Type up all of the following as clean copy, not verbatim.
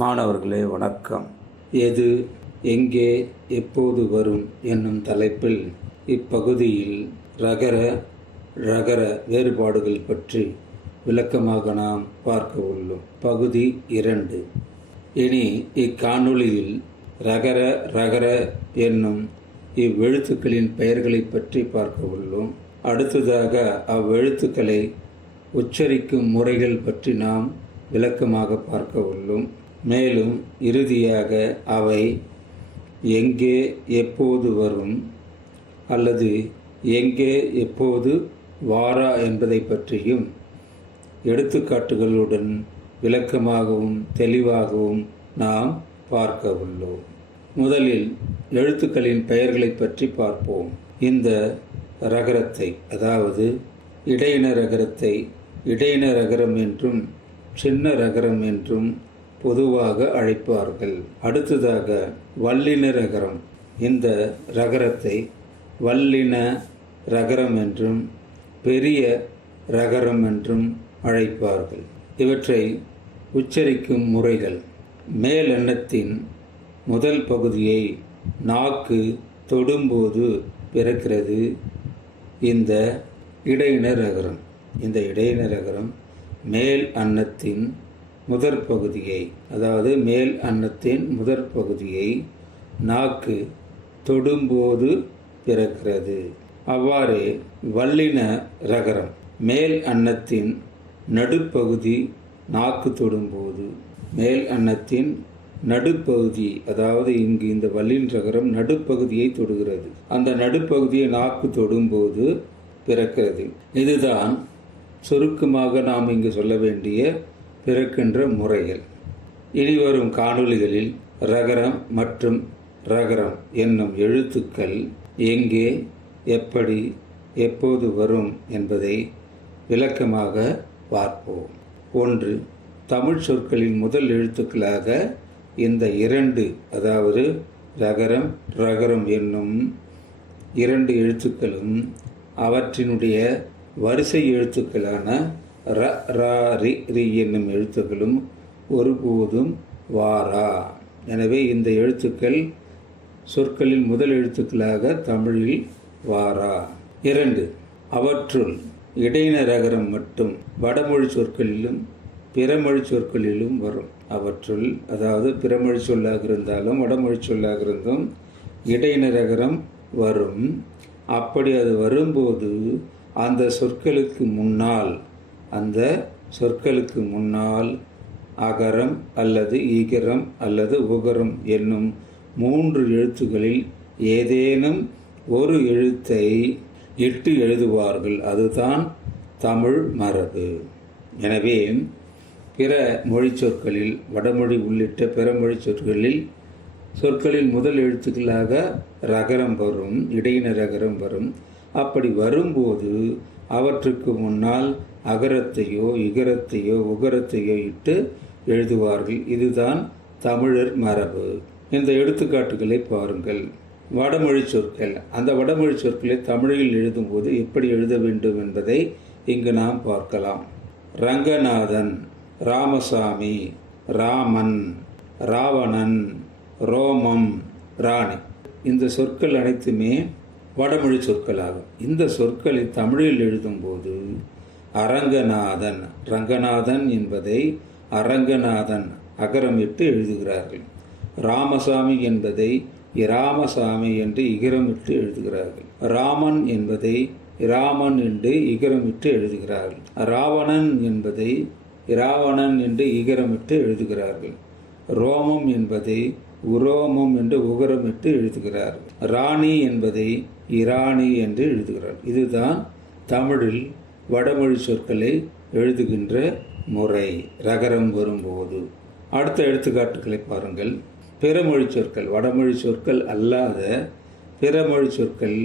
மாணவர்களே வணக்கம். எது, எங்கே, எப்போது வரும் என்னும் தலைப்பில் இப்பகுதியில் ரகர ழகர வேறுபாடுகள் பற்றி விளக்கமாக நாம் பார்க்க உள்ளோம். பகுதி 2. இனி இக்காணொளியில் ரகர ழகர என்னும் இவ்வெழுத்துக்களின் பெயர்களை பற்றி பார்க்க உள்ளோம். அடுத்ததாக அவ்வெழுத்துக்களை உச்சரிக்கும் முறைகள் பற்றி நாம் விளக்கமாக பார்க்க உள்ளோம். மேலும் இறுதியாக அவை எங்கே எப்போது வரும் அல்லது எங்கே எப்போது வாரா என்பதை பற்றியும் எடுத்துக்காட்டுகளுடன் விளக்கமாகவும் தெளிவாகவும் நாம் பார்க்க உள்ளோம். முதலில் எழுத்துக்களின் பெயர்களை பற்றி பார்ப்போம். இந்த ரகரத்தை, அதாவது இடையின ரகரத்தை இடையின ரகரம் என்றும் சின்ன ரகரம் என்றும் பொதுவாக அழைப்பார்கள். அடுத்ததாக வல்லின ரகரம். இந்த ரகரத்தை வல்லின ரகரம் என்றும் பெரிய ரகரம் என்றும் அழைப்பார்கள். இவற்றை உச்சரிக்கும் முறைகள்: மேல் எண்ணத்தின் முதல் பகுதியை நாக்கு தொடும்போது பிறக்கிறது இந்த இடையின ரகரம். இந்த இடையின ரகரம் மேல் அன்னத்தின் முதற் பகுதியை, அதாவது மேல் அன்னத்தின் முதற் பகுதியை நாக்கு தொடும்போது பிறக்கிறது. அவ்வாறே வல்லின ரகரம் மேல் அன்னத்தின் நடுப்பகுதி நாக்கு தொடும்போது, மேல் அன்னத்தின் நடுப்பகுதி, அதாவது இங்கு இந்த வல்லின ரகரம் நடுப்பகுதியை தொடுகிறது. அந்த நடுப்பகுதியை நாக்கு தொடும்போது பிறக்கிறது. இதுதான் சுருக்கமாக நாம் இங்கு சொல்ல வேண்டிய பிறக்கின்ற முறைகள். இனி வரும் காணொளிகளில் ரகரம் மற்றும் ரகரம் என்னும் எழுத்துக்கள் எங்கே, எப்படி, எப்போது வரும் என்பதை விளக்கமாக பார்ப்போம். 1. தமிழ் சொற்களின் முதல் எழுத்துக்களாக இந்த 2, அதாவது ரகரம் ரகரம் என்னும் 2 எழுத்துக்களும் அவற்றினுடைய வரிசை எழுத்துக்களான ர ரா ரி ரி என்னும் எழுத்துக்களும் ஒருபோதும் வாரா. எனவே இந்த எழுத்துக்கள் சொற்களில் முதல் எழுத்துக்களாக தமிழில் வாரா. 2. அவற்றுள் இடையின ரகரம் மட்டும் வடமொழி சொற்களிலும் பிறமொழி சொற்களிலும் வரும். அவற்றுள், அதாவது பிறமொழி சொல்லாக இருந்தாலும் வடமொழி சொல்லாக இருந்தும் இடையின ரகரம் வரும். அப்படி அது வரும்போது அந்த சொற்களுக்கு முன்னால் அகரம் அல்லது ஈகரம் அல்லது உகரம் என்னும் 3 எழுத்துக்களில் ஏதேனும் ஒரு எழுத்தை இட்டு எழுதுவார்கள். அதுதான் தமிழ் மரபு. எனவே பிற மொழி சொற்களில், வடமொழி உள்ளிட்ட பிற மொழி சொற்களில் முதல் எழுத்துக்களாக ரகரம் வரும், இடையின ரகரம் வரும். அப்படி வரும்போது அவற்றுக்கு முன்னால் அகரத்தையோ இகரத்தையோ உகரத்தையோ இட்டு எழுதுவார்கள். இதுதான் தமிழர் மரபு. இந்த எடுத்துக்காட்டுகளை பாருங்கள். வடமொழி சொற்கள். அந்த வடமொழி சொற்களை தமிழில் எழுதும்போது எப்படி எழுத வேண்டும் என்பதை இங்கு நாம் பார்க்கலாம். ரங்கநாதன், ராமசாமி, ராமன், ராவணன், ரோமம், ராணி. இந்த சொற்கள் அனைத்துமே வடமொழி சொற்களாகும். இந்த சொற்களை தமிழில் எழுதும்போது அரங்கநாதன், ரங்கநாதன் என்பதை அரங்கநாதன் அகரமிட்டு எழுதுகிறார்கள். ராமசாமி என்பதை இராமசாமி என்று இகரமிட்டு எழுதுகிறார்கள். ராமன் என்பதை இராமன் என்று இகரமிட்டு எழுதுகிறார்கள். ராவணன் என்பதை இராவணன் என்று இகரமிட்டு எழுதுகிறார்கள். ரோமம் என்பதை உரோமம் என்று உகரமிட்டு எழுதுகிறார்கள். ராணி என்பதை இராணி என்று எழுதுகிறார். இதுதான் தமிழில் வடமொழி சொற்களை எழுதுகின்ற முறை ரகரம் வரும்போது. அடுத்த எடுத்துக்காட்டுகளை பாருங்கள். பிறமொழி சொற்கள், வடமொழி சொற்கள் அல்லாத பிறமொழி சொற்கள்,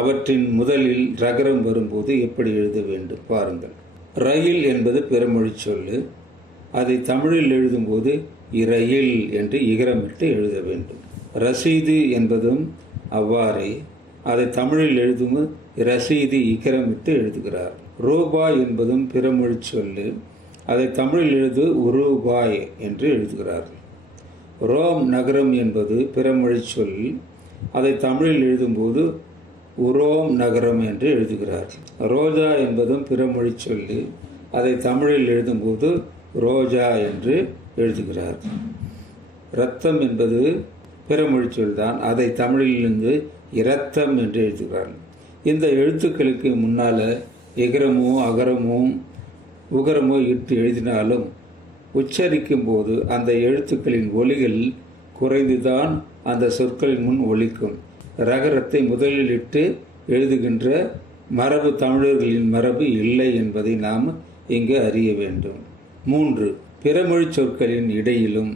அவற்றின் முதலில் ரகரம் வரும்போது எப்படி எழுத வேண்டும் பாருங்கள். ரயில் என்பது பிறமொழி சொல்லு. அதை தமிழில் எழுதும்போது இரயில் என்று இகரமிட்டு எழுத வேண்டும். ரசீது என்பதும் அவ்வாறே. அதை தமிழில் எழுதும்போது ரசீது இகரமிட்டு எழுதுகிறார். ரூபாய் என்பதும் பிறமொழி சொல்லு. அதை தமிழில் எழுது உருபாய் என்று எழுதுகிறார்கள். ரோம் நகரம் என்பது பிறமொழி சொல். அதை தமிழில் எழுதும்போது உரோம் நகரம் என்று எழுதுகிறார். ரோஜா என்பதும் பிறமொழி சொல்லி, அதை தமிழில் எழுதும்போது ரோஜா என்று எழுதுகிறார். இரத்தம் என்பது பிறமொழி சொல்தான், அதை தமிழிலிருந்து இரத்தம் என்று எழுதுகிறார். இந்த எழுத்துக்களுக்கு முன்னால் எகரமோ அகரமோ உகரமோ இட்டு எழுதினாலும் உச்சரிக்கும் போது அந்த எழுத்துக்களின் ஒலிகள் குறைந்துதான் அந்த சொற்களின் முன் ஒலிக்கும். ரகரத்தை முதலில் இட்டு எழுதுகின்ற மரபு தமிழர்களின் மரபு இல்லை என்பதை நாம் இங்கு அறிய வேண்டும். 3. பிறமொழி சொற்களின் இடையிலும்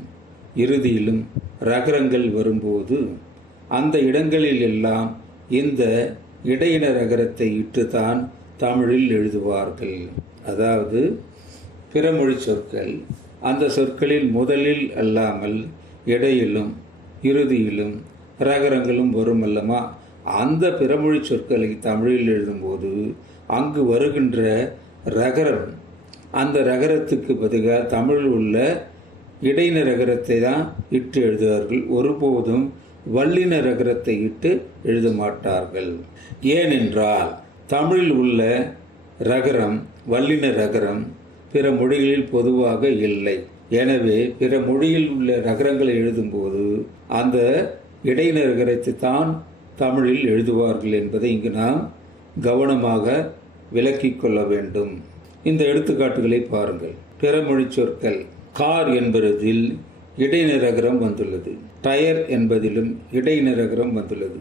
இறுதியிலும் ரகரங்கள் வரும்போது அந்த இடங்களில் எல்லாம் இந்த இடையின ரகரத்தை இட்டுத்தான் தமிழில் எழுதுவார்கள். அதாவது பிறமொழி சொற்கள் அந்த சொற்களில் முதலில் அல்லாமல் இடையிலும் இறுதியிலும் ரகரங்களும் வரும் அல்லமா, அந்த பிறமொழி சொற்களை தமிழில் எழுதும்போது அங்கு வருகின்ற ரகரம், அந்த ரகரத்துக்கு பதிலாக தமிழில் உள்ள இடையின ரகரத்தை தான் இட்டு எழுதுவார்கள். ஒருபோதும் வல்லின ரகரத்தை இட்டு எழுத மாட்டார்கள். ஏனென்றால் தமிழில் உள்ள ரகரம், வல்லின ரகரம் பிற மொழிகளில் பொதுவாக இல்லை. எனவே பிற மொழியில் உள்ள ரகரங்களை எழுதும்போது அந்த இடையின ரகரத்தை தான் தமிழில் எழுதுவார்கள் என்பதை இங்கு நாம் கவனமாக விளக்கிக் கொள்ள வேண்டும். இந்த எடுத்துக்காட்டுகளை பாருங்கள். பிறமொழி சொற்கள். கார் என்பதில் இடையின ரகரம் வந்துள்ளது. டயர் என்பதிலும் இடையின ரகரம் வந்துள்ளது.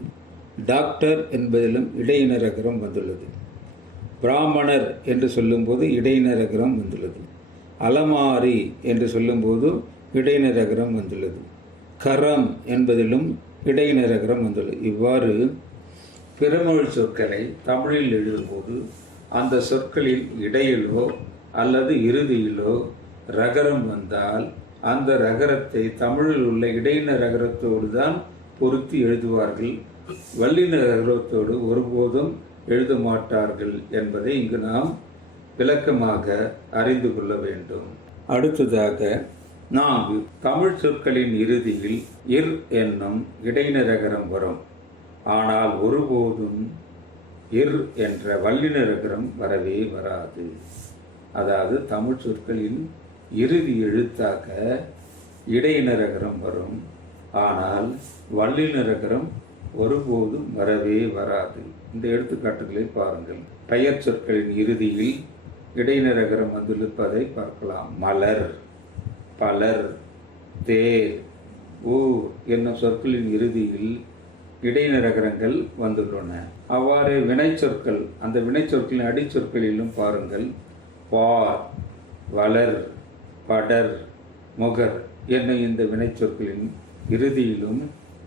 டாக்டர் என்பதிலும் இடையின ரகரம் வந்துள்ளது. பிராமணர் என்று சொல்லும்போது இடையின ரகரம் வந்துள்ளது. அலமாரி என்று சொல்லும்போது இடையின ரகரம் வந்துள்ளது. கரம் என்பதிலும் இடையின ரகரம் வந்துள்ளது. இவ்வாறு பிறமொழி சொற்களை தமிழில் எழுதும்போது அந்த சொற்களில் இடையிலோ அல்லது இறுதியிலோ ரகரம் வந்தால் அந்த ரகரத்தை தமிழில் உள்ள இடையின ரகரத்தோடு தான் பொருத்தி எழுதுவார்கள். வல்லின ரகரத்தோடு ஒருபோதும் எழுத மாட்டார்கள் என்பதை இங்கு நாம் விளக்கமாக அறிந்து கொள்ள வேண்டும். அடுத்ததாக 4. தமிழ் சொற்களின் இறுதியில் இர் என்னும் இடையின ரகரம் வரும். ஆனால் ஒருபோதும் இர் என்ற வல்லின ரகரம் வரவே வராது. அதாவது தமிழ் சொற்களின் இறுதி எழுத்தாக இடையின ரகரம் வரும், ஆனால் வல்லின ரகரம் ஒருபோதும் வரவே வராது. இந்த எடுத்துக்காட்டுகளை பாருங்கள். பெயர் சொற்களின் இறுதியில் இடையின ரகரம் வந்துள்ளதை பார்க்கலாம். மலர், பலர், தேர், ஊர் என்னும் சொற்களின் இறுதியில் இடையின ரகரங்கள் வந்துள்ளன. அவ்வாறு வினைச்சொற்கள், அந்த வினைச்சொற்களின் அடிச்சொற்களிலும் பாருங்கள். பார், வளர், படர், முகர் என்னும் இந்த வினைச்சொற்களின் இறுதியிலும்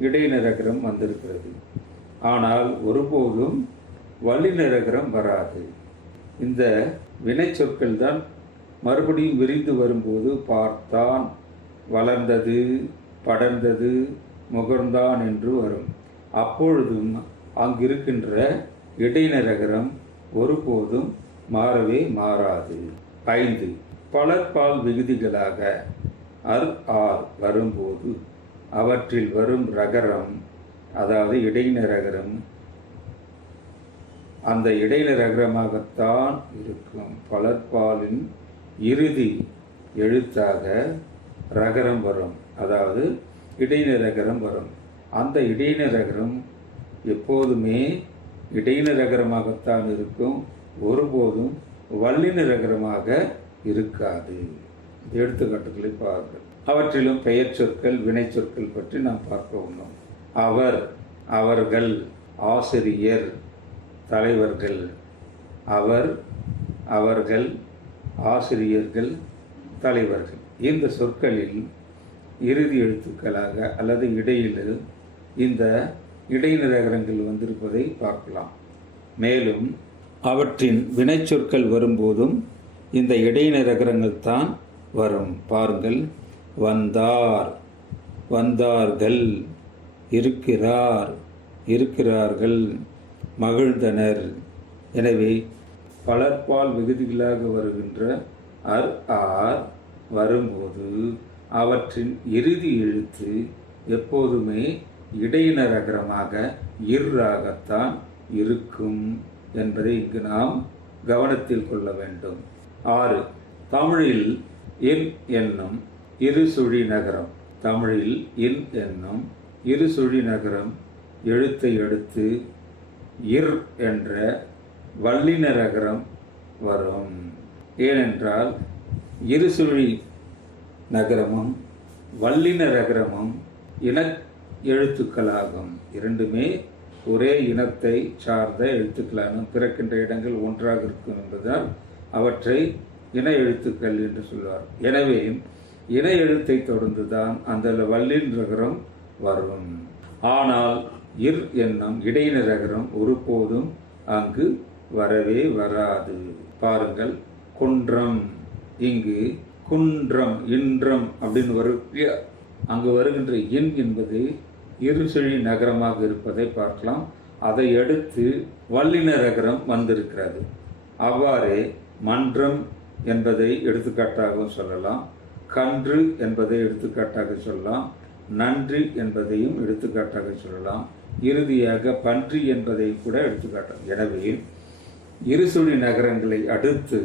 இடையின ரகரம் வந்திருக்கிறது. ஆனால் ஒருபோதும் வல்லின ரகரம் வராது. இந்த வினைச்சொற்கள் தான் மறுபடியும் விரிந்து வரும்போது பார்த்தான், வளர்ந்தது, படர்ந்தது, முகர்ந்தான் என்று வரும். அப்பொழுதும் அங்கிருக்கின்ற இடையின ரகரம் ஒருபோதும் மாறவே மாறாது. 5. பலர்பால் விகுதிகளாக அர் ஆர் வரும்போது அவற்றில் வரும் ரகரம், அதாவது இடையின ரகரம், அந்த இடையின ரகரமாகத்தான் இருக்கும். பலர்பாலின் இறுதி எழுத்தாக ரகரம் வரும், அதாவது இடையின ரகரம் வரும். அந்த இடையின ரகரம் எப்போதுமே இடையின ரகரமாகத்தான் இருக்கும், ஒருபோதும் வல்லின ரகரமாக இருக்காது. எடுத்துக்காட்டுகளை பாருங்கள். அவற்றிலும் பெயர் சொற்கள், வினை சொற்கள் பற்றி நாம் பார்க்க உள்ளோம். அவர், அவர்கள், ஆசிரியர், தலைவர்கள். அவர், அவர்கள், ஆசிரியர்கள், தலைவர்கள். இந்த சொற்களில் இறுதி எழுத்துக்களாக அல்லது இடையில் இந்த இடையின ரகரங்கள் வந்திருப்பதை பார்க்கலாம். மேலும் அவற்றின் வினைச்சொற்கள் வரும்போதும் இந்த இடையின ரகரங்கள் தான் வரும். பாருங்கள். வந்தார், வந்தார்கள், இருக்கிறார், இருக்கிறார்கள், மகிழ்ந்தனர். எனவே பலர்பால் விகுதிகளாக வருகின்ற அர் ஆர் வரும்போது அவற்றின் இறுதி எழுத்து எப்போதுமே இடையினர் அகரமாக இர்ராகத்தான் இருக்கும் என்பதை இங்கு நாம் கவனத்தில் கொள்ள வேண்டும். 6. தமிழில் இன் என்னும் இருசுழி நகரம். தமிழில் இன் என்னும் இருசுழி நகரம் எழுத்தை எடுத்து இர் என்ற வல்லினர் அகரம் வரும். ஏனென்றால் இருசுழி நகரமும் வல்லினர் அகரமும் இன எழுத்துக்களாகும். இரண்டுமே ஒரே இனத்தை சார்ந்த எழுத்துக்களாகும். பிறக்கின்ற இடங்கள் ஒன்றாக இருக்கும் என்பதால் அவற்றை இன எழுத்துக்கள் என்று சொல்வார். எனவே இன எழுத்தை தொடர்ந்துதான் அந்த வல்லின் நகரம் வரும். ஆனால் இர் என்னும் இடையினர் அகரம் ஒருபோதும் அங்கு வரவே வராது. பாருங்கள், குன்றம், இங்கு குன்றம் இன்றம் அப்படின்னு வரும். அங்கு வருகின்ற இன் என்பது இருசுழி நகரமாக இருப்பதை பார்க்கலாம். அதை அடுத்து வல்லினர் அகரம் வந்திருக்கிறது. அவ்வாறே மன்றம் என்பதை எடுத்துக்காட்டாகவும் சொல்லலாம், கன்று என்பதை எடுத்துக்காட்டாக சொல்லலாம், நன்றி என்பதையும் எடுத்துக்காட்டாக சொல்லலாம், இறுதியாக பன்றி என்பதை கூட எடுத்துக்காட்டலாம். எனவே இருசுழி நகரங்களை அடுத்து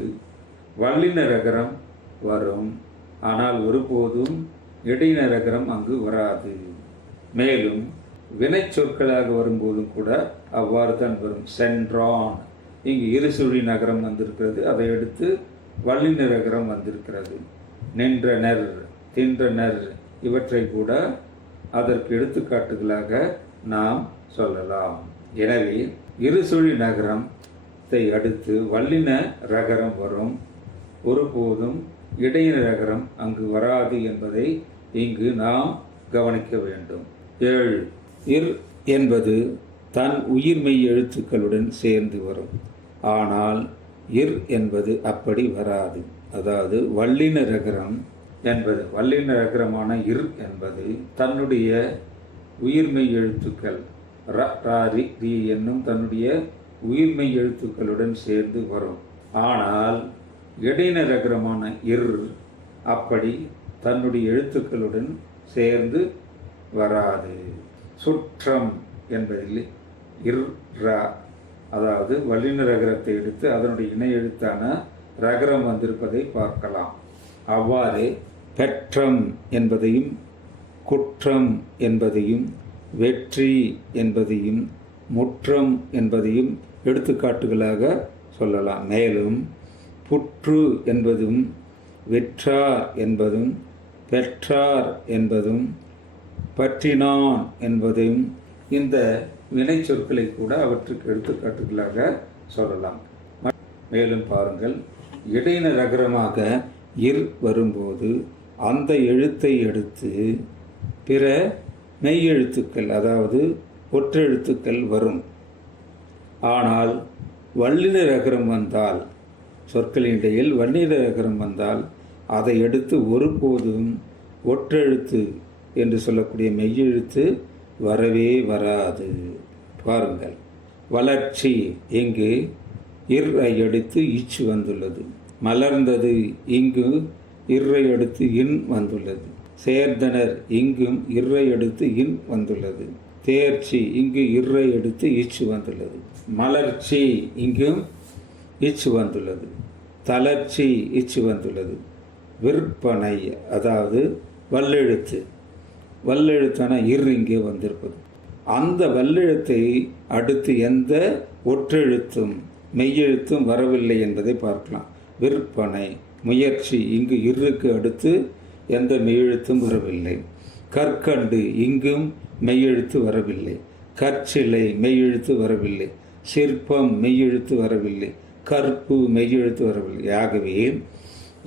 வல்லினர் அகரம் வரும். ஆனால் ஒருபோதும் இடையினர் அகரம் அங்கு வராது. மேலும் வினை சொற்களாக வரும்போதும் கூட அவ்வாறு தான் வரும். சென்றான், இங்கு இருசுழி நகரம் வந்திருக்கிறது, அதை எடுத்து வல்லினர் அகரம் வந்திருக்கிறது. நின்றனர், தின்றனர் இவற்றை கூட அதற்கு எடுத்துக்காட்டுகளாக நாம் சொல்லலாம். எனவே இருசுழி நகரத்தை அடுத்து வல்லின ரகரம் வரும். ஒருபோதும் இடையினர் அகரம் அங்கு வராது என்பதை இங்கு நாம் கவனிக்க வேண்டும். 7. இர் என்பது தன் உயிர்மெய் எழுத்துக்களுடன் சேர்ந்து வரும். ஆனால் இர் என்பது அப்படி வராது. அதாவது வல்லினர் அகரம் என்பது வல்லினர் அகரமான இர் என்பது தன்னுடைய உயிர்மெய் எழுத்துக்கள் ர ரா ரி ரி என்னும் தன்னுடைய உயிர்மெய் எழுத்துக்களுடன் சேர்ந்து வரும். ஆனால் இடையினர் அகரமான இர் அப்படி தன்னுடைய எழுத்துக்களுடன் சேர்ந்து வராது. சுற்றம் என்பதில் இர் ரா, அதாவது வல்லினர் அகரத்தை எடுத்து அதனுடைய இணை எழுத்தான ரகரம் வந்திருப்பதை பார்க்கலாம். அவ்வாறு பெற்றம் என்பதையும் குற்றம் என்பதையும் வெற்றி என்பதையும் முற்றம் என்பதையும் எடுத்துக்காட்டுகளாக சொல்லலாம். மேலும் புற்று என்பதும் வெற்றார் என்பதும் பெற்றார் என்பதும் பற்றினான் என்பதையும் இந்த வினை சொற்களை கூட அவற்றுக்கு எடுத்துக்காட்டுகளாக சொல்லலாம். மேலும் பாருங்கள், இடையினர் அகரமாக இர் வரும்போது அந்த எழுத்தை எடுத்து பிற மெய்யெழுத்துக்கள், அதாவது ஒற்றெழுத்துக்கள் வரும். ஆனால் வல்லினர் அகரம் வந்தால், சொற்களின் இடையில் வல்லினர் அகரம் வந்தால் அதை எடுத்து ஒருபோதும் ஒற்றெழுத்து என்று சொல்லக்கூடிய மெய்யெழுத்து வரவே வராது. பாருங்கள், வளர்ச்சி, இங்கு இர்ரை எடுத்து இச்சு வந்துள்ளது. மலர்ந்தது, இங்கு இர்ரை எடுத்து இன் வந்துள்ளது. சேர்ந்தனர், இங்கும் இர்ரை எடுத்து இன் வந்துள்ளது. தேர்ச்சி, இங்கு இர்ரை எடுத்து இச்சு வந்துள்ளது. மலர்ச்சி, இங்கும் இச்சு வந்துள்ளது. தளர்ச்சி, இச்சு வந்துள்ளது. விற்பனை, அதாவது வல்லெழுத்து, வல்லெழுத்தான இர் இங்கே வந்திருப்பது. அந்த வல்லெழுத்தை அடுத்து எந்த ஒற்றெழுத்தும் மெய்யெழுத்தும் வரவில்லை என்பதை பார்க்கலாம். விற்பனை. முயற்சி, இங்கு இருக்கு அடுத்து எந்த மெய்யெழுத்தும் வரவில்லை. கற்கண்டு, இங்கும் மெய்யெழுத்து வரவில்லை. கற்சிலை, மெய்யெழுத்து வரவில்லை. சிற்பம், மெய்யெழுத்து வரவில்லை. கற்பு, மெய்யெழுத்து வரவில்லை. ஆகவே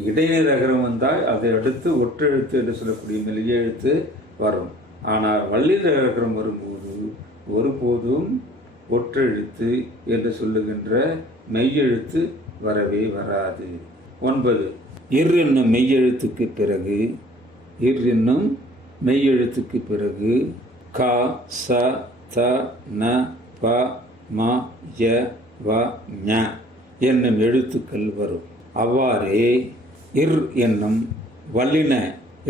இடைநிலை அகரம் வந்தால் அதை அடுத்து ஒற்றெழுத்து என்று சொல்லக்கூடிய மெய்யெழுத்து வரும். ஆனால் வல்லினர் அகரம் வரும்போது ஒருபோதும் ஒற்றெழுத்து என்று சொல்லுகின்ற மெய்யெழுத்து வரவே வராது. 9. இர் என்னும் மெய்யெழுத்துக்கு பிறகு, இர் என்னும் மெய்யெழுத்துக்கு பிறகு க, ச, த, ந, ப, ம, ய, வ, ஞ என்னும் எழுத்துக்கள் வரும். அவ்வாறே இர் என்னும் வல்லின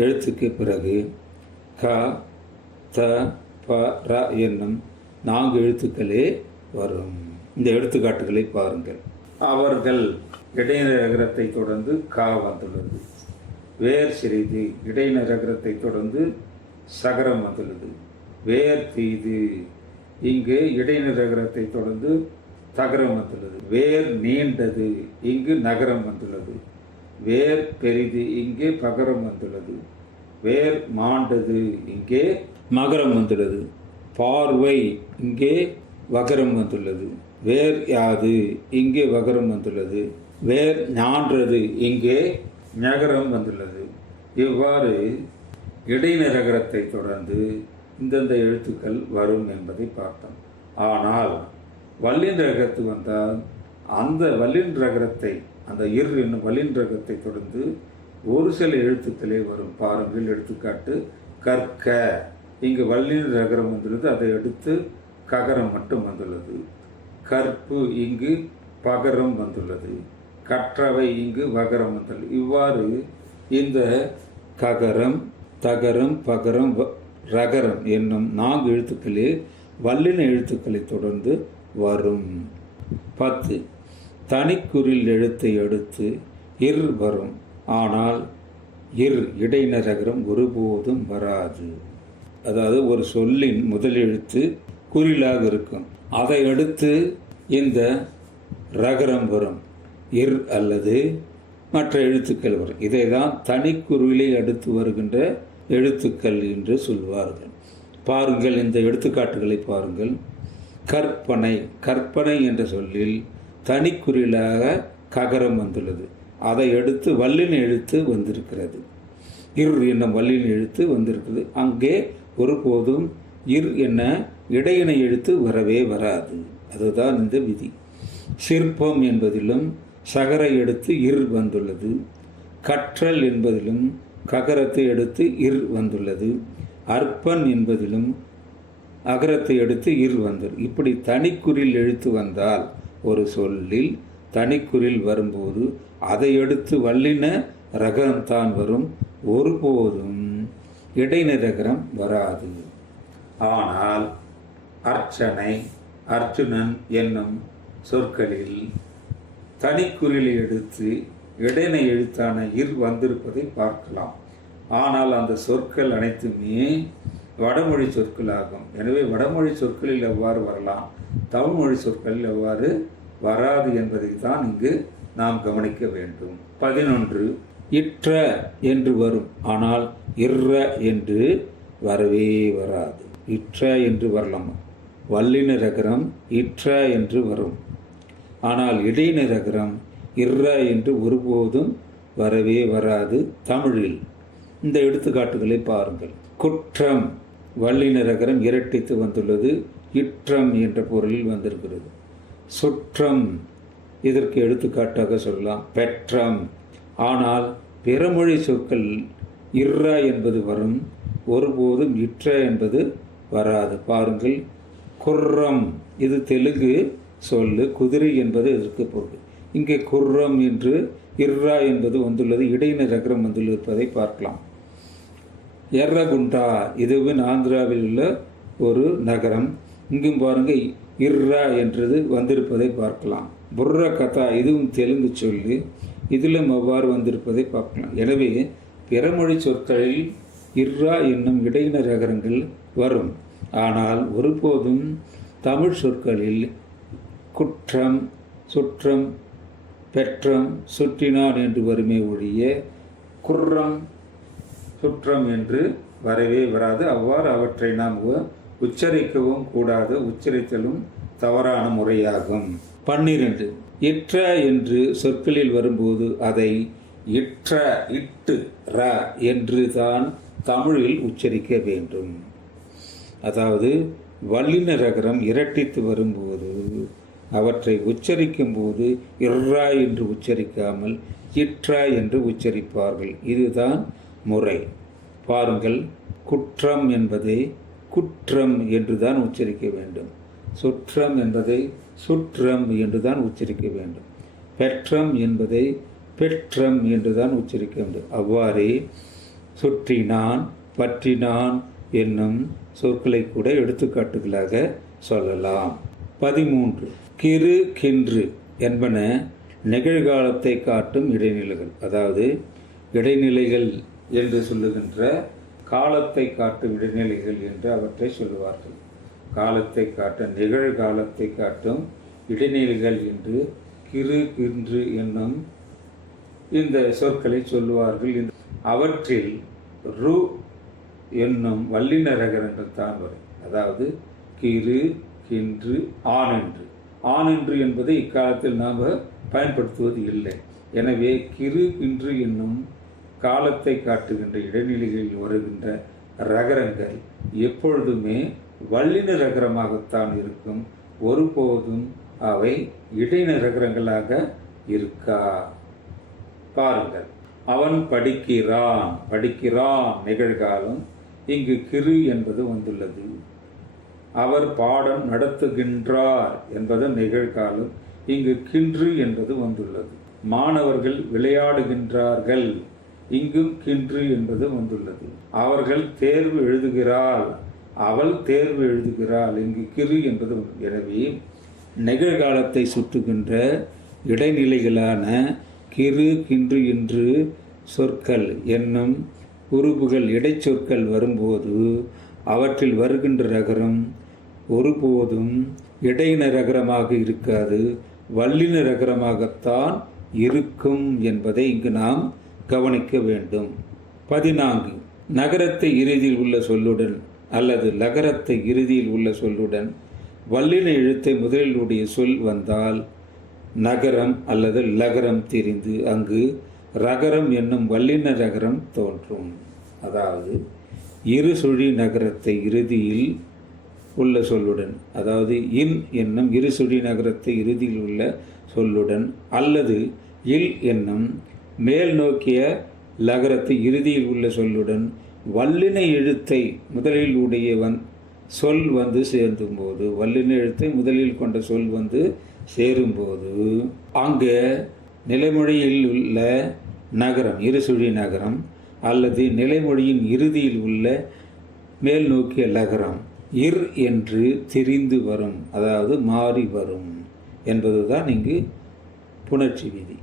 எழுத்துக்கு பிறகு க, த, ப, ர என்னும் 4 எழுத்துக்களே வரும். இந்த எடுத்துக்காட்டுகளை பாருங்கள். அவர்கள் இடைநிரகரத்தை தொடர்ந்து கா வந்துள்ளது. வேர் சிறிது இடைநிரகரத்தை தொடர்ந்து சகரம் வந்துள்ளது. வேர் தீது இங்கு இடைநிரகரத்தை தொடர்ந்து தகரம் வந்துள்ளது. வேர் நீண்டது இங்கு நகரம் வந்துள்ளது. வேர் பெரிது இங்கே பகரம் வந்துள்ளது. வேர் மாண்டது இங்கே மகரம் வந்துள்ளது. பார்வை இங்கே வகரம் வந்துள்ளது. வேர் யாது இங்கே வகரம் வந்துள்ளது. வேர் ஞான்றது இங்கே நகரம் வந்துள்ளது. இவ்வாறு இடைநிரகரத்தை தொடர்ந்து இந்தந்த எழுத்துக்கள் வரும் என்பதை பார்த்தோம். ஆனால் வல்லினரகத்து வந்தால் அந்த வல்லினரகரத்தை, அந்த இர் என்னும் வல்லினரகத்தை தொடர்ந்து ஒரு சில எழுத்துக்களே வரும். பாருங்கள், எடுத்துக்காட்டு கற்க இங்கு வல்லினரகரம் வந்துள்ளது, அதை அடுத்து ககரம் மட்டும் வந்துள்ளது. கற்பு இங்கு பகரம் வந்துள்ளது. கற்றவை இங்கு வகரம் வந்துள்ளது. இவ்வாறு இந்த ககரம், தகரம், பகரம், ரகரம் என்னும் 4 எழுத்துக்களே வல்லின எழுத்துக்களை தொடர்ந்து வரும். 10 தனிக்குறில் எழுத்தை அடுத்து இர் வரும். ஆனால் இர் இடைநிரகரம் ஒருபோதும் வராது. அதாவது ஒரு சொல்லின் முதல் எழுத்து குறிலாக இருக்கும், அதை அடுத்து இந்த ரகரம் வரும். இர் அல்லது மற்ற எழுத்துக்கள் வரும். இதை தான் தனிக்குறிலை அடுத்து வருகின்ற எழுத்துக்கள் என்று சொல்வார்கள். பாருங்கள், இந்த எடுத்துக்காட்டுகளை பாருங்கள். கற்பனை, கற்பனை என்ற சொல்லில் தனிக்குறிலாக ககரம் வந்துள்ளது, அதை அடுத்து வல்லின எழுத்து வந்திருக்கிறது. இர் என்னும் வல்லின எழுத்து வந்திருக்கிறது. அங்கே ஒருபோதும் இர் என்ன இடையினை எழுத்து வரவே வராது. அதுதான் இந்த விதி. சிற்பம் என்பதிலும் சகர எடுத்து இர் வந்துள்ளது. கற்றல் என்பதிலும் ககரத்தை எடுத்து இர் வந்துள்ளது. அற்பன் என்பதிலும் அகரத்தை எடுத்து இர் வந்தது. இப்படி தனிக்குறில் எழுத்து வந்தால் ஒரு சொல்லில் தனிக்குறில் வரும்போது அதை எடுத்து வல்லின ரகரம்தான் வரும், ஒருபோதும் இடைநிரகரம் வராது. ஆனால் அர்ச்சனை, அர்ஜுனன் என்னும் சொற்களில் தனிக்குறிலை எடுத்து இடையினை எழுத்தான இர் வந்திருப்பதை பார்க்கலாம். ஆனால் அந்த சொற்கள் அனைத்துமே வடமொழி சொற்களாகும். எனவே வடமொழி சொற்களில் எவ்வாறு வரலாம், தமிழ்மொழி சொற்களில் எவ்வாறு வராது என்பதை தான் இங்கு நாம் கவனிக்க வேண்டும். 11 இற்ற என்று வரும். ஆனால் இர்ற என்று வரவே வராது. இற்ற என்று வரலாம். வல்லின ரகரம் இற்ற என்று வரும். ஆனால் இடையின ரகரம் இர்ற என்று ஒருபோதும் வரவே வராது தமிழில். இந்த எடுத்துக்காட்டுகளை பாருங்கள். குற்றம் வல்லின ரகரம் இரட்டித்து வந்துள்ளது, இற்றம் என்ற பொருளில் வந்திருக்கிறது. சுற்றம் இதற்கு எடுத்துக்காட்டாக சொல்லலாம் பெற்றம். ஆனால் பிறமொழி சொற்கள் இர்ற என்பது வரும், ஒருபோதும் இற்ற என்பது வராது. பாருங்கள், குர்ரம் இது தெலுங்கு சொல்லு, குதிரை என்பது இதற்கு பொருள். இங்கே குர்ரம் என்று இர்ரா என்பது வந்துள்ளது, இடையின ரகரம் வந்துள்ளதை பார்க்கலாம். எர்ரகுண்டா இதுவும் ஆந்திராவில் உள்ள ஒரு நகரம். இங்கும் பாருங்க இர்ரா என்றது வந்திருப்பதை பார்க்கலாம். புர்ர கதா இதுவும் தெலுங்கு சொல்லு, இதிலும் அவ்வாறு வந்திருப்பதை பார்க்கலாம். எனவே பிறமொழி சொற்களில் இர்ரா என்னும் இடையின ரகரங்கள் வரும். ஆனால் ஒருபோதும் தமிழ் சொற்களில் குற்றம், சுற்றம், பெற்றம், சுற்றினான் என்று வருமே ஒழிய குர்ரம், சுற்றம் என்று வரவே வராது. அவ்வாறு அவற்றை நாம் உச்சரிக்கவும் கூடாது. உச்சரித்தலும் தவறான முறையாகும். 12 இற்ற என்று சொற்களில் வரும்போது அதை இற்ற, இட்டு, ர என்று தான் தமிழில் உச்சரிக்க வேண்டும். அதாவது வல்லின ரகரம் இரட்டித்து வரும்போது அவற்றை உச்சரிக்கும் போது இர்ரா என்று உச்சரிக்காமல் இற்றா என்று உச்சரிப்பார்கள். இதுதான் முறை. பாருங்கள், குற்றம் என்பதை குற்றம் என்று தான் உச்சரிக்க வேண்டும். சுற்றம் என்பதை சுற்றம் என்று தான் உச்சரிக்க வேண்டும். பெற்றம் என்பதை பெற்றம் என்று தான் உச்சரிக்க வேண்டும். அவ்வாறே சுற்றினான், பற்றினான் என்னும் சொற்களை கூட எடுத்துக்காட்டுகளாக சொல்லலாம். 13. கிறு, கின்று என்பன நிகழ்காலத்தை காட்டும் இடைநிலைகள். அதாவது இடைநிலைகள் என்று சொல்லுகின்ற காலத்தை காட்டும் இடைநிலைகள் என்று அவற்றை சொல்லுவார்கள். காலத்தை காட்ட நிகழ்காலத்தை காட்டும் இடைநிலைகள் என்று கிறு, கின்று என்னும் இந்த சொற்களை சொல்லுவார்கள். அவற்றில் ரு என்னும் வல்லின ரகரங்கள் தான் வரும். அதாவது கிறு, கின்று, ஆனென்று. ஆனென்று என்பதை இக்காலத்தில் நாம் பயன்படுத்துவது இல்லை. எனவே கிறு, கின்று என்னும் காலத்தை காட்டுகின்ற இடைநிலைகளில் வருகின்ற ரகரங்கள் எப்பொழுதுமே வல்லின ரகரமாகத்தான் இருக்கும். ஒருபோதும் அவை இடைநில ரகரங்களாக இருக்கா. பாருங்கள், அவன் படிக்கிறான். படிக்கிறான் நிகழ்காலம். இங்கு கிறு என்பது வந்துள்ளது. அவர் பாடம் நடத்துகின்றார் என்பது நிகழ்காலம். இங்கு கின்று என்பது வந்துள்ளது. மாணவர்கள் விளையாடுகின்றார்கள். இங்கும் கின்று என்பது வந்துள்ளது. அவர்கள் தேர்வு எழுதுகிறாள். அவள் தேர்வு எழுதுகிறாள். இங்கு கிறு என்பது. எனவே நிகழ்காலத்தை சுட்டுகின்ற இடைநிலைகளான கிறு, கின்று என்று சொற்கள் என்னும் உருபுகள் இடைச்சொற்கள் வரும்போது அவற்றில் வருகின்ற ரகரம் ஒருபோதும் இடையின ரகரமாக இருக்காது, வல்லின ரகரமாகத்தான் இருக்கும் என்பதை இங்கு நாம் கவனிக்க வேண்டும். 14. நகரத்தை இறுதியில் உள்ள சொல்லுடன் அல்லது லகரத்தை இறுதியில் உள்ள சொல்லுடன் வல்லின எழுத்தை முதலில் உடைய சொல் வந்தால் நகரம் அல்லது லகரம் தெரிந்து அங்கு ரகரம் என்னும் வல்லின ரகரம் தோன்றும். அதாவது இரு சுழி நகரத்தை இறுதியில் உள்ள சொல்லுடன், அதாவது இன் என்னும் இரு சுழி நகரத்தை இறுதியில் உள்ள சொல்லுடன் அல்லது இல் என்னும் மேல் நோக்கிய லகரத்தை இறுதியில் உள்ள சொல்லுடன் வல்லின எழுத்தை முதலில் உடைய சொல் வந்து சேர்ந்தும்போது, வல்லின எழுத்தை முதலில் கொண்ட சொல் வந்து சேரும்போது அங்கு நிலைமொழியில் உள்ள நகரம் இருசுழி நகரம் அல்லது நிலைமொழியின் இறுதியில் உள்ள மேல் நோக்கிய லகரம் இர் என்று தெரிந்து வரும், அதாவது மாறி வரும் என்பதுதான் இங்கு புணர்ச்சி விதி.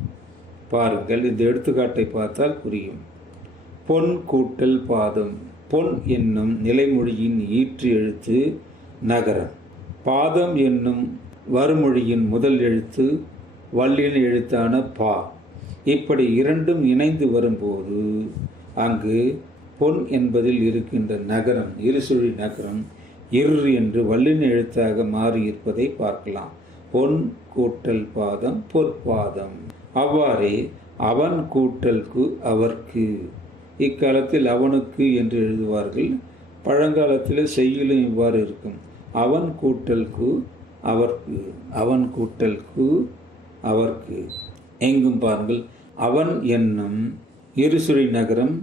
பாருங்கள், இந்த எடுத்துக்காட்டை பார்த்தால் புரியும். பொன் கூட்டல் பாதம். பொன் என்னும் நிலைமொழியின் ஈற்று எழுத்து நகரம். பாதம் என்னும் வருமொழியின் முதல் எழுத்து வல்லின எழுத்தான பா. இப்படி இரண்டும் இணைந்து வரும்போது அங்கு பொன் என்பதில் இருக்கின்ற நகரம் இருசுழி நகரம் இர் என்று வல்லின எழுத்தாக மாறி இருப்பதை பார்க்கலாம். பொன் கூட்டல் பாதம் பொற்பாதம். அவ்வாறே அவன் கூட்டல்கு அவர்க்கு. இக்காலத்தில் அவனுக்கு என்று எழுதுவார்கள். பழங்காலத்தில் செய்யுளும் இவ்வாறு இருக்கும். அவன் கூட்டல்கு அவர்க்கு, அவன் கூட்டல்கு அவர்க்கு. எங்கும் பாருங்கள், அவன் என்னும் இருசுழி நகரம்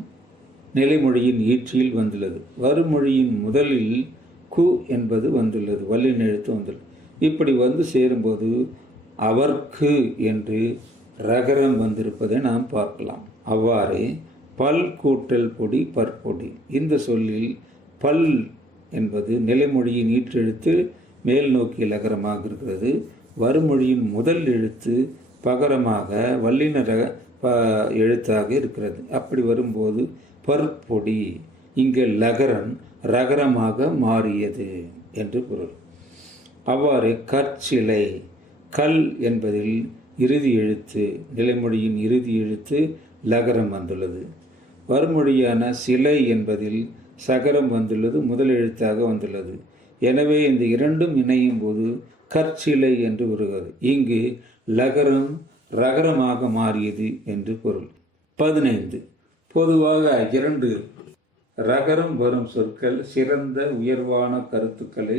நிலைமொழியின் ஈற்றில் வந்துள்ளது. வருமொழியின் முதலில் கு என்பது வந்துள்ளது, வல்லின எழுத்து வந்துள்ளது. இப்படி வந்து சேரும்போது அவர்க்கு என்று ரகரம் வந்திருப்பதை நாம் பார்க்கலாம். அவ்வாறே பல் கூட்டல் பொடி பற்பொடி. இந்த சொல்லில் பல் என்பது நிலைமொழியின் ஈற்றெழுத்து மேல் நோக்கிய லகரமாக இருக்கிறது. வருமொழியின் முதல் எழுத்து பகரமாக வல்லின எழுத்தாக இருக்கிறது. அப்படி வரும்போது பற்பொடி, இங்கே லகரம் ரகரமாக மாறியது என்று பொருள். அவ்வாறு கற்சிலை. கல் என்பதில் இறுதி எழுத்து நிலைமொழியின் இறுதி எழுத்து லகரம் வந்துள்ளது. வருமொழியான சிலை என்பதில் சகரம் வந்துள்ளது, முதல் எழுத்தாக வந்துள்ளது. எனவே இந்த இரண்டும் இணையும் போது கற்சிலை என்று வருகிறது. இங்கு லகரம் ரகரமாக மாறியது என்று பொருள். 15. பொதுவாக 2 ரகரம் வரும் சொற்கள் சிறந்த உயர்வான கருத்துக்களை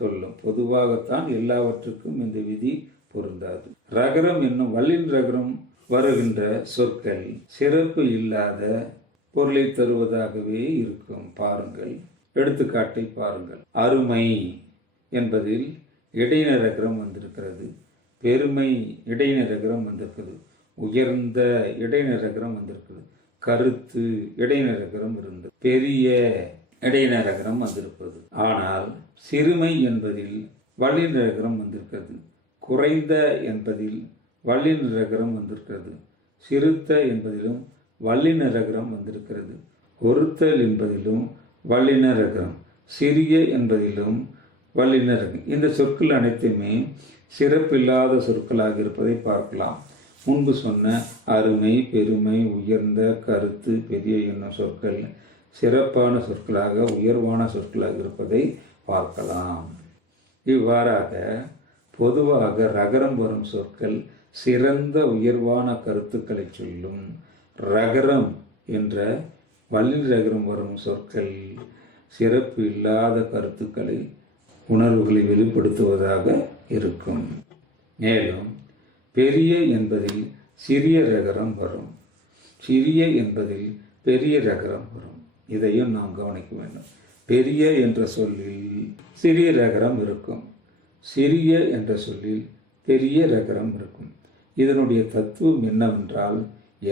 சொல்லும். பொதுவாகத்தான் எல்லாவற்றுக்கும் இந்த விதி பொருந்தாது. ரகரம் என்னும் வல்லின் ரகரம் வருகின்ற சொற்கள் சிறப்பு இல்லாத பொருளை தருவதாகவே இருக்கும். பாருங்கள், எடுத்துக்காட்டை பாருங்கள். அருமை என்பதில் இடையின ரகரம் வந்திருக்கிறது. பெருமை இடையின ரகரம் வந்திருக்கிறது. உயர்ந்த இடையின ரகரம் வந்திருக்கிறது. கருத்து இடைநிரகரம் இருந்தது. பெரிய இடைநிரகரம் வந்திருப்பது. ஆனால் சிறுமை என்பதில் வல்லினரகரம் வந்திருக்கிறது. குறைந்த என்பதில் வல்லினரகரம் வந்திருக்கிறது. சிறுத்த என்பதிலும் வல்லினரகரம் வந்திருக்கிறது. ஒருத்தல் என்பதிலும் வல்லினரகரம், சிறிய என்பதிலும் வல்லினரகம். இந்த சொற்கள் அனைத்துமே சிறப்பில்லாத சொற்களாக இருப்பதை பார்க்கலாம். முன்பு சொன்ன அருமை, பெருமை, உயர்ந்த, கருத்து, பெரிய என்னும் சொற்கள் சிறப்பான சொற்களாக, உயர்வான சொற்களாக இருப்பதை பார்க்கலாம். இவ்வாறாக பொதுவாக ரகரம் வரும் சொற்கள் சிறந்த உயர்வான கருத்துக்களை சொல்லும். ரகரம் என்ற வல்லினரகரம் வரும் சொற்கள் சிறப்பு இல்லாத கருத்துக்களை, உணர்வுகளை வெளிப்படுத்துவதாக இருக்கும். மேலும் பெரிய என்பதில் சிறிய ரகரம் வரும், சிறிய என்பதில் பெரிய ரகரம் வரும். இதையும் நாம் கவனிக்க வேண்டும். பெரிய என்ற சொல்லில் சிறிய ரகரம் இருக்கும், சிறிய என்ற சொல்லில் பெரிய ரகரம் இருக்கும். இதனுடைய தத்துவம் என்னவென்றால்,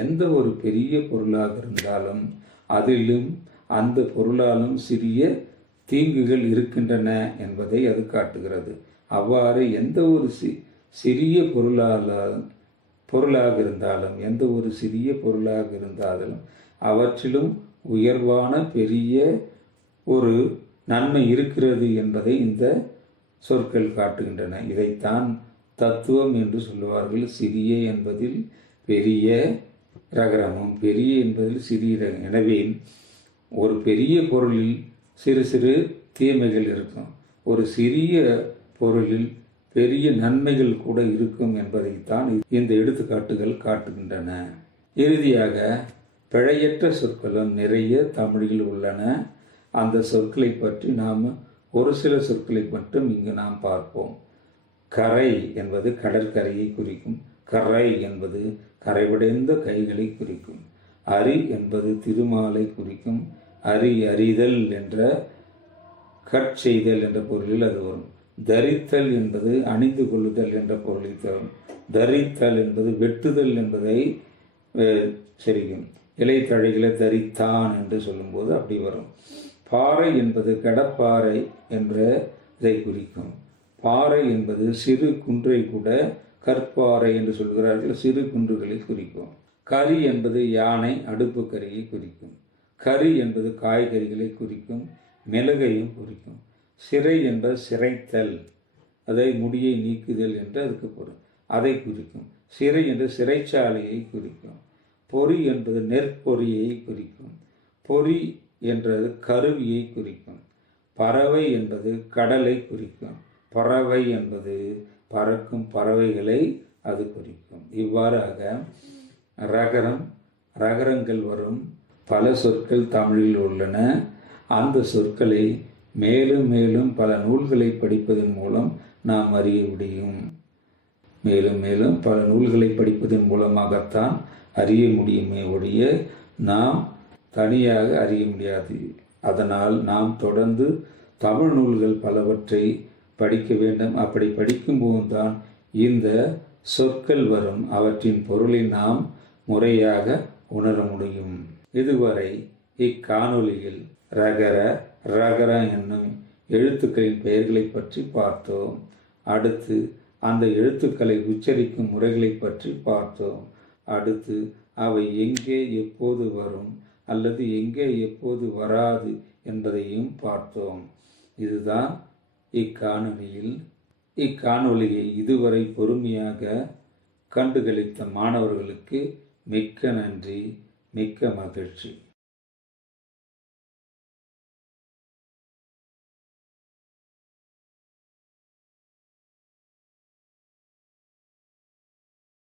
எந்த ஒரு பெரிய பொருளாக இருந்தாலும் அதிலும் அந்த பொருளாலும் சிறிய தீங்குகள் இருக்கின்றன என்பதை அது காட்டுகிறது. அவ்வாறு எந்த ஒரு சிறிய பொருளாக இருந்தாலும், எந்த ஒரு சிறிய பொருளாக இருந்தாலும் அவற்றிலும் உயர்வான பெரிய ஒரு நன்மை இருக்கிறது என்பதை இந்த சொற்கள் காட்டுகின்றன. இதைத்தான் தத்துவம் என்று சொல்லுவார்கள். சிறிய என்பதில் பெரிய ரகரமும், பெரிய என்பதில் சிறிய ரகம். எனவே ஒரு பெரிய பொருளில் சிறு சிறு தீமைகள் இருக்கும், ஒரு சிறிய பொருளில் பெரிய நன்மைகள் கூட இருக்கும் என்பதைத்தான் இந்த எடுத்துக்காட்டுகள் காட்டுகின்றன. இறுதியாக பிழையற்ற சொற்களும் நிறைய தமிழில் உள்ளன. அந்த சொற்களை பற்றி நாம் ஒரு சில சொற்களை மட்டும் இங்கு நாம் பார்ப்போம். கரை என்பது கடற்கரையை குறிக்கும். கரை என்பது கரைவடைந்த கைகளை குறிக்கும். அரி என்பது திருமாலை குறிக்கும். அறிதல் என்ற கற்செய்தல் என்ற பொருளில் அது வரும். தரித்தல் என்பது அணிந்து கொள்ளுதல் என்ற பொருளை தரும். தரித்தல் என்பது வெட்டுதல் என்பதை சரிக்கும். இலைத்தழைகளை தரித்தான் என்று சொல்லும்போது அப்படி வரும். பாறை என்பது கடப்பாறை என்ற இதை குறிக்கும். பாறை என்பது சிறு குன்றை கூட கற்பாறை என்று சொல்கிறார்கள், சிறு குன்றுகளை குறிக்கும். கரி என்பது யானை அடுப்பு கரியை குறிக்கும். கரி என்பது காய்கறிகளை குறிக்கும், மிளகையும் குறிக்கும். சிறை என்பது சிறைத்தல், அதை முடியை நீக்குதல் என்று அதுக்கு பொருள், அதை குறிக்கும். சிறை என்று சிறைச்சாலையை குறிக்கும். பொறி என்பது நெற்பொறியை குறிக்கும். பொறி என்றது கருவியை குறிக்கும். பறவை என்பது கடலை குறிக்கும். பறவை என்பது பறக்கும் பறவைகளை அது குறிக்கும். இவ்வாறாக ரகரங்கள் வரும் பல சொற்கள் தமிழில் உள்ளன. அந்த சொற்களை மேலும் மேலும் பல நூல்களை படிப்பதன் மூலம் நாம் அறிய முடியும். மேலும் மேலும் பல நூல்களை படிப்பதன் மூலமாகத்தான் அறிய முடியுமே ஒழிய நாம் தனியாக அறிய முடியாது. அதனால் நாம் தொடர்ந்து தமிழ் நூல்கள் பலவற்றை படிக்க வேண்டும். அப்படி படிக்கும்போது தான் இந்த சொற்கள் வரும், அவற்றின் பொருளை நாம் முறையாக உணர முடியும். இதுவரை இக்காணொலியில் ரகர என்னும் எழுத்துக்களின் பெயர்களை பற்றி பார்த்தோம். அடுத்து அந்த எழுத்துக்களை உச்சரிக்கும் முறைகளை பற்றி பார்த்தோம். அடுத்து அவை எங்கே எப்போது வரும் அல்லது எங்கே எப்போது வராது என்பதையும் பார்த்தோம். இதுதான் இக்காணொலியை இதுவரை பொறுமையாக கண்டுகளித்த மாணவர்களுக்கு மிக்க நன்றி, மிக்க மகிழ்ச்சி.